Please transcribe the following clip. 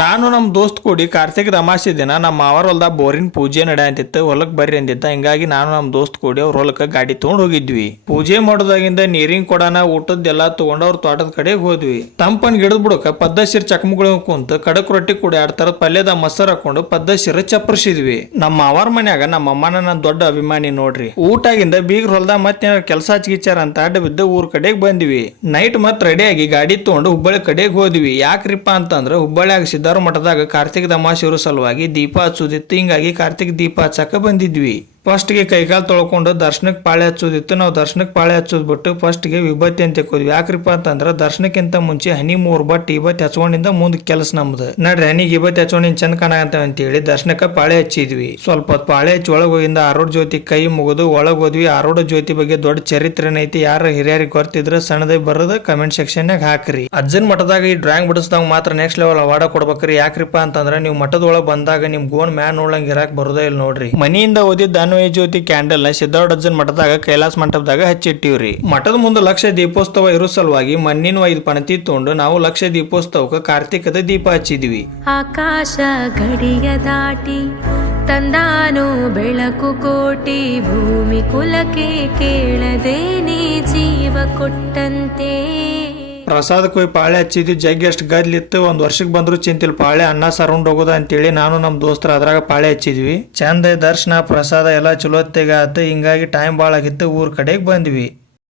ನಾನು ನಮ್ಮ ದೋಸ್ತ್ ಕೂಡಿ ಕಾರ್ತಿಕ್ ಅಮಾವಾಸ್ಯೆ ದಿನ ನಮ್ಮ ಮಾವರ ಹೊಲ್ದ ಬೋರಿನ ಪೂಜೆ ನಡೆಯಂತಿತ್ತು. ಹೊಲಕ್ ಬರ್ರಿ ಅಂದಿದ್ದ. ಹಿಂಗಾಗಿ ನಾನು ನಮ್ಮ ದೋಸ್ತ್ ಕೂಡಿ ಅವ್ರ ಹೊಲಕ್ಕ ಗಾಡಿ ತಗೊಂಡ್ ಹೋಗಿದ್ವಿ. ಪೂಜೆ ಮಾಡೋದಾಗಿಂದ ನೀರಿನ ಕೊಡಾನ ಊಟದ್ದೆಲ್ಲಾ ತಗೊಂಡ್ ಅವ್ರ ತೋಟದ ಕಡೆಗೆ ಹೋದ್ವಿ. ತಂಪನ್ ಗಿಡದ ಬುಡಕ ಪದ್ದಸಿರ್ ಚಕ್ಮಗಳು ಕುಂತ ಕಡಕ್ ರೊಟ್ಟಿ ಕೂಡಿ 2 ತರದ ಪಲ್ಯದ ಮೊಸರು ಹಾಕೊಂಡು ಪದ್ದಸಿರ ಚಪ್ಪರಿಸಿದ್ವಿ. ನಮ್ಮ ಮಾವರ ಮನ್ಯಾಗ ನಮ್ಮ ಅಮ್ಮನ ನನ್ನ ದೊಡ್ಡ ಅಭಿಮಾನಿ ನೋಡ್ರಿ. ಊಟಾಗಿಂದ ಬೀಗ್ರ ಹೊಲ್ದ ಮತ್ತೇನಾರ ಕೆಲಸ ಹಚ್ಚಿಚಾರ ಅಂತ ಅಡ್ಡ ಬಿದ್ದ ಊರ್ ಕಡೆಗೆ ಬಂದ್ವಿ. ನೈಟ್ ಮತ್ ರೆಡಿಯಾಗಿ ಗಾಡಿ ತಗೊಂಡು ಹುಬ್ಬಳ್ಳಿ ಕಡೆಗೆ ಹೋದ್ವಿ. ಯಾಕ್ರಿಪ್ಪ ಅಂತಂದ್ರ ಹುಬ್ಬಳ್ಳಿಯಾಗ ಸಿದ್ದಾರ ಮಠದಾಗ ಕಾರ್ತಿಕ್ ಅಮಾವಾಸ್ಯೆ ಸಲುವಾಗಿ ದೀಪ ಹಚ್ಚೋದಿತ್ತು. ಹಿಂಗಾಗಿ ಕಾರ್ತಿಕ್ ದೀಪ ಹಚ್ಚಕ ಬಂದಿದ್ವಿ. ಫಸ್ಟ್ಗೆ ಕೈಕಾಲು ತೊಳ್ಕೊಂಡು ದರ್ಶನಕ್ಕೆ ಪಾಳೆ ಹಚ್ಚೋದಿತ್ತು. ನಾವು ದರ್ಶನಕ್ಕೆ ಪಾಳೆ ಹಚ್ಚೋದ್ ಬಿಟ್ಟು ಫಸ್ಟ್ಗೆ ವಿಭೂತಿ ಅಂತ ತೆಕ್ಕೋದ್ವಿ. ಯಾಕ್ರಿಪ್ಪ ಅಂತಂದ್ರ ದರ್ಶನಕ್ಕಿಂತ ಮುಂಚೆ ಹನಿ 3 ಬಟ್ ಇಬತ್ತಿ ಹಚ್ಕೊಂಡಿಂದ ಮುಂದ್ ಕೆಲಸ ನಮ್ದು. ನಡ್ರಿ ಹನಿಗೆ ಇಬತ್ತಿ ಹಚ್ಕೊಂಡಿಂದ ಚಂದ ಕಾಣಂತ ಅಂತೇಳಿ ದರ್ಶನಕ್ಕೆ ಪಾಳೆ ಹಚ್ಚಿದ್ವಿ. ಸ್ವಲ್ಪ ಹೊತ್ತು ಪಾಳೆ ಹಚ್ಚಿ ಒಳಗೆ ಹೋಗಿಂದ ಆರೋಡ್ ಜ್ಯೋತಿ ಕೈ ಮುಗಿದು ಒಳಗೆ ಹೋದ್ವಿ. ಆರೋಡ ಜ್ಯೋತಿ ಬಗ್ಗೆ ದೊಡ್ಡ ಚರಿತ್ರೆ ಐತಿ. ಯಾರ ಹಿರಿಯರಿಗೆ ಗೊತ್ತಿದ್ರೆ ಸಣ್ಣದೇ ಬರೋದ ಕಮೆಂಟ್ ಸೆಕ್ಷನ್ ಹಾಕ್ರಿ. ಅಜ್ಜನ್ ಮಠದಾಗ ಈ ಡ್ರಾಯಿಂಗ್ ಬಿಡಿಸಿದಾಗ ಮಾತ್ರ ನೆಕ್ಸ್ಟ್ ಲೆವೆಲ್ ಅವಾರ್ಡ್ ಕೊಡ್ಬೇಕ್ರಿ. ಯಾಕ್ರಿಪ್ಪ ಅಂತಂದ್ರ ನೀವು ಮಠದೊಳಗೆ ಬಂದಾಗ ನಿಮ್ ಗೋನ್ ಮ್ಯಾನ್ ನೋಡಂಗ್ ಇರಾಕ್ ಬರೋದೇ ಇಲ್ಲ ನೋಡ್ರಿ. ಮನೆಯಿಂದ ಓದಿದ್ದ ಜ್ಯೋತಿ ಕ್ಯಾಂಡಲ್ ನ ಸಿದ್ದಾರ್ಡಜ್ಜನ್ ಮಠದಾಗ ಕೈಲಾಸ ಮಂಟಪದಾಗ ಹಚ್ಚಿಟ್ಟಿವ್ರಿ. ಮಠದ ಮುಂದೆ ಲಕ್ಷ ದೀಪೋತ್ಸವ ಇರೋ ಸಲುವಾಗಿ ಮಣ್ಣಿನ 5 ಪಣತಿ ತಗೊಂಡು ನಾವು ಲಕ್ಷ ದೀಪೋತ್ಸವಕ್ಕೆ ಕಾರ್ತಿಕದ ದೀಪ ಹಚ್ಚಿದ್ವಿ. ಆಕಾಶ ಗಡಿಯ ದಾಟಿ ತಂದಾನು ಬೆಳಕು ಕೋಟಿ, ಭೂಮಿ ಕುಲಕ್ಕೆ ಕೇಳದೇನೆ ಜೀವ ಕೊಟ್ಟಂತೆ. ಪ್ರಸಾದಕ್ಕೆ ಹೋಗಿ ಪಾಳೆ ಹಚ್ಚಿದ್ವಿ. ಜಗ್ಗಿ ಅಷ್ಟು ಗದ್ಲಿತ್ತು. 1 ವರ್ಷಕ್ಕೆ ಬಂದ್ರು ಚಿಂತಿಲ್ ಪಾಳೆ ಅನ್ನ ಸರೌಂಡ್ ಹೋಗೋದ ಅಂತೇಳಿ ನಾನು ನಮ್ಮ ದೋಸ್ತರ ಅದ್ರಾಗ ಪಾಳೆ ಹಚ್ಚಿದ್ವಿ. ಚಂದ ದರ್ಶನ ಪ್ರಸಾದ ಎಲ್ಲ ಚಲೋತ್ತೆಗ ಆತ. ಹಿಂಗಾಗಿ ಟೈಮ್ ಭಾಳ ಆಗಿತ್ತು. ಊರ್ ಕಡೆಗೆ ಬಂದ್ವಿ.